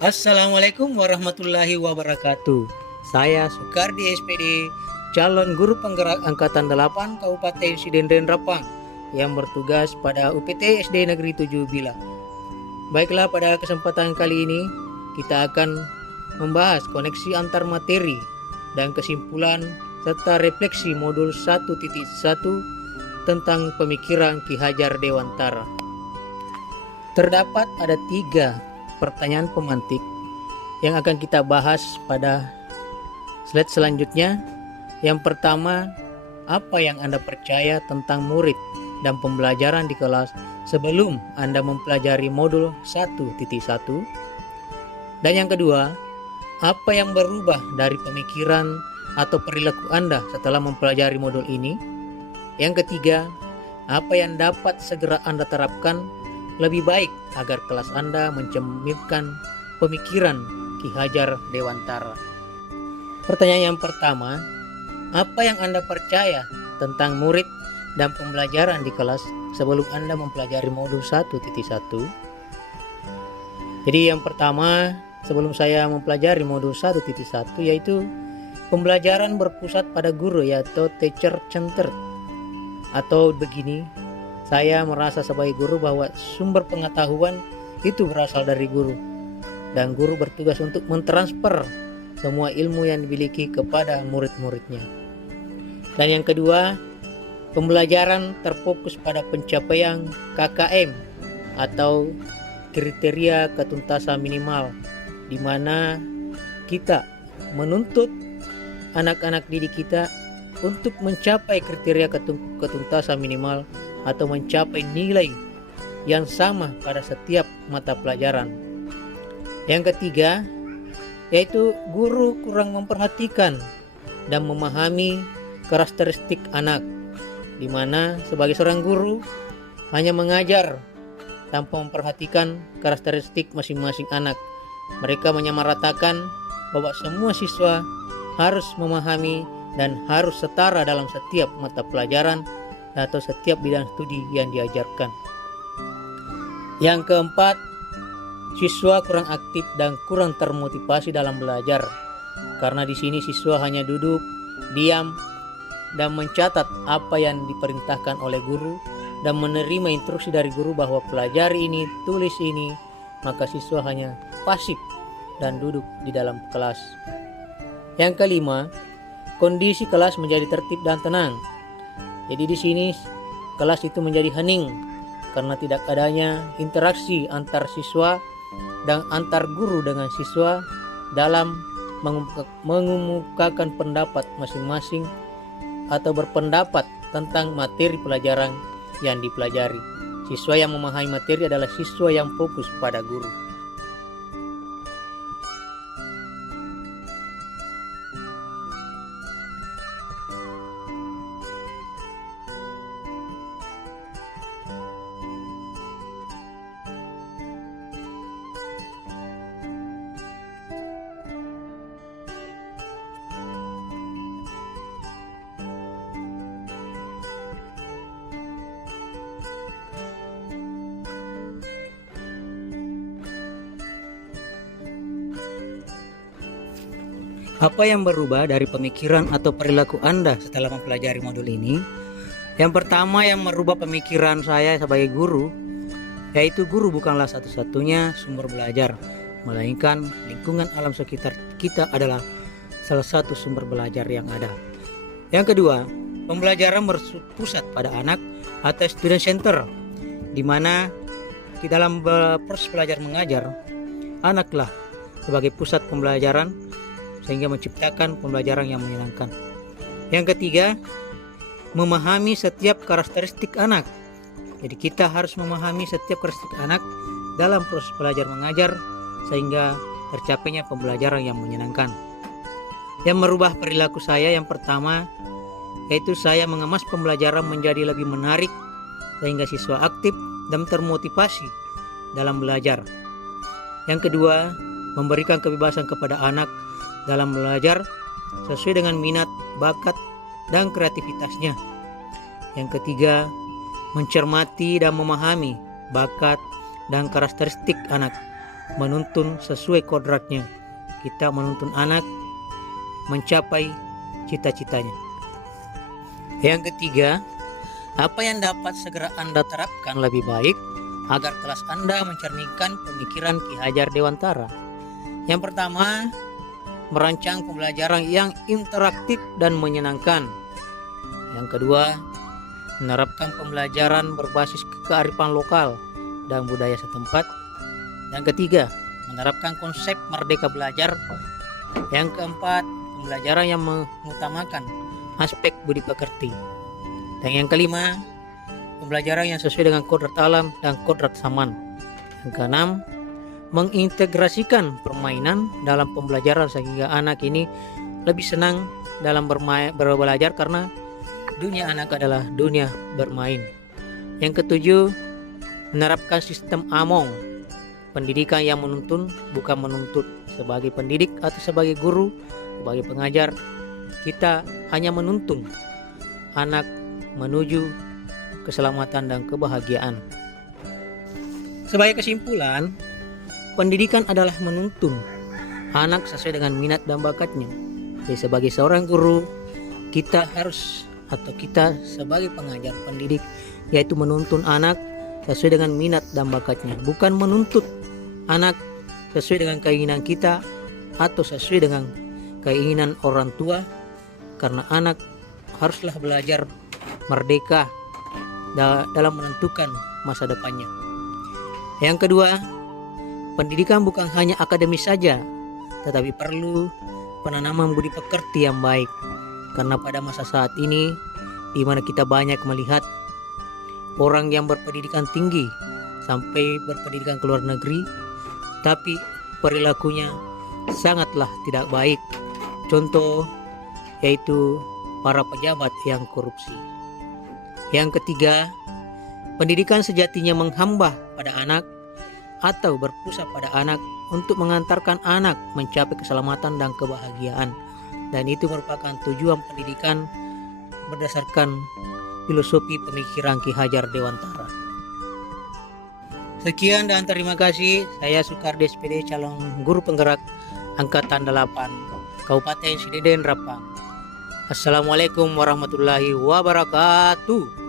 Assalamualaikum warahmatullahi wabarakatuh. Saya Soekardi SPD, calon guru penggerak Angkatan 8 Kabupaten Sidenden Rapang yang bertugas pada UPT SD Negeri 7 Bila. Baiklah, pada kesempatan kali ini kita akan membahas koneksi antar materi dan kesimpulan serta refleksi modul 1.1 tentang pemikiran Ki Hajar Dewantara. Terdapat ada 3 pertanyaan pemantik yang akan kita bahas pada slide selanjutnya. Yang pertama, apa yang Anda percaya tentang murid dan pembelajaran di kelas sebelum Anda mempelajari modul 1.1? Dan yang kedua, apa yang berubah dari pemikiran atau perilaku Anda setelah mempelajari modul ini? Yang ketiga, apa yang dapat segera Anda terapkan lebih baik agar kelas Anda mencerminkan pemikiran Ki Hajar Dewantara? Pertanyaan yang pertama, apa yang Anda percaya tentang murid dan pembelajaran di kelas sebelum Anda mempelajari modul 1.1? Jadi yang pertama, sebelum saya mempelajari modul 1.1 yaitu pembelajaran berpusat pada guru, yaitu teacher centered. Atau begini, saya merasa sebagai guru bahwa sumber pengetahuan itu berasal dari guru, dan guru bertugas untuk mentransfer semua ilmu yang dimiliki kepada murid-muridnya. Dan yang kedua, pembelajaran terfokus pada pencapaian KKM atau kriteria ketuntasan minimal, di mana kita menuntut anak-anak didik kita untuk mencapai kriteria ketuntasan minimal atau mencapai nilai yang sama pada setiap mata pelajaran. Yang ketiga, yaitu guru kurang memperhatikan dan memahami karakteristik anak, di mana sebagai seorang guru hanya mengajar tanpa memperhatikan karakteristik masing-masing anak. Mereka menyamaratakan bahwa semua siswa harus memahami dan harus setara dalam setiap mata pelajaran atau setiap bidang studi yang diajarkan. Yang keempat, siswa kurang aktif dan kurang termotivasi dalam belajar, karena di sini siswa hanya duduk, diam, dan mencatat apa yang diperintahkan oleh guru dan menerima instruksi dari guru bahwa pelajari ini, tulis ini, maka siswa hanya pasif dan duduk di dalam kelas. Yang kelima, kondisi kelas menjadi tertib dan tenang. Jadi di sini kelas itu menjadi hening karena tidak adanya interaksi antar siswa dan antar guru dengan siswa dalam mengemukakan pendapat masing-masing atau berpendapat tentang materi pelajaran yang dipelajari. Siswa yang memahami materi adalah siswa yang fokus pada guru. Apa yang berubah dari pemikiran atau perilaku Anda setelah mempelajari modul ini? Yang pertama yang merubah pemikiran saya sebagai guru, yaitu guru bukanlah satu-satunya sumber belajar, melainkan lingkungan alam sekitar kita adalah salah satu sumber belajar yang ada. Yang kedua, pembelajaran berpusat pada anak atau student center, di mana di dalam proses belajar mengajar, anaklah sebagai pusat pembelajaran sehingga menciptakan pembelajaran yang menyenangkan. Yang ketiga, memahami setiap karakteristik anak. Jadi kita harus memahami setiap karakteristik anak dalam proses belajar mengajar sehingga tercapainya pembelajaran yang menyenangkan. Yang merubah perilaku saya yang pertama, yaitu saya mengemas pembelajaran menjadi lebih menarik sehingga siswa aktif dan termotivasi dalam belajar. Yang kedua, memberikan kebebasan kepada anak dalam belajar sesuai dengan minat, bakat, dan kreativitasnya. Yang ketiga, mencermati dan memahami bakat dan karakteristik anak menuntun sesuai kodratnya. Kita menuntun anak mencapai cita-citanya. Yang ketiga, apa yang dapat segera Anda terapkan lebih baik agar kelas Anda mencernihkan pemikiran Ki Hajar Dewantara? Yang pertama, merancang pembelajaran yang interaktif dan menyenangkan. Yang kedua, menerapkan pembelajaran berbasis kearifan lokal dan budaya setempat. Yang ketiga, menerapkan konsep merdeka belajar. Yang keempat, pembelajaran yang mengutamakan aspek budi pekerti. Dan yang kelima, pembelajaran yang sesuai dengan kodrat alam dan kodrat zaman. Yang keenam, mengintegrasikan permainan dalam pembelajaran sehingga anak ini lebih senang dalam belajar karena dunia anak adalah dunia bermain. Yang ketujuh, menerapkan sistem AMONG, pendidikan yang menuntun bukan menuntut. Sebagai pendidik atau sebagai guru, sebagai pengajar, kita hanya menuntun anak menuju keselamatan dan kebahagiaan. Sebagai kesimpulan, pendidikan adalah menuntun anak sesuai dengan minat dan bakatnya. Jadi sebagai seorang guru, kita sebagai pengajar pendidik yaitu menuntun anak sesuai dengan minat dan bakatnya, bukan menuntut anak sesuai dengan keinginan kita atau sesuai dengan keinginan orang tua, karena anak haruslah belajar merdeka dalam menentukan masa depannya. Yang kedua, pendidikan bukan hanya akademis saja, tetapi perlu penanaman budi pekerti yang baik. Karena pada masa saat ini, di mana kita banyak melihat orang yang berpendidikan tinggi sampai berpendidikan ke luar negeri, tapi perilakunya sangatlah tidak baik. Contoh yaitu para pejabat yang korupsi. Yang ketiga, pendidikan sejatinya menghamba pada anak atau berpusat pada anak untuk mengantarkan anak mencapai keselamatan dan kebahagiaan. Dan itu merupakan tujuan pendidikan berdasarkan filosofi pemikiran Ki Hajar Dewantara. Sekian dan terima kasih. Saya Sukardi SPD, calon guru penggerak Angkatan 8 Kabupaten Sideden Rapang. Assalamualaikum warahmatullahi wabarakatuh.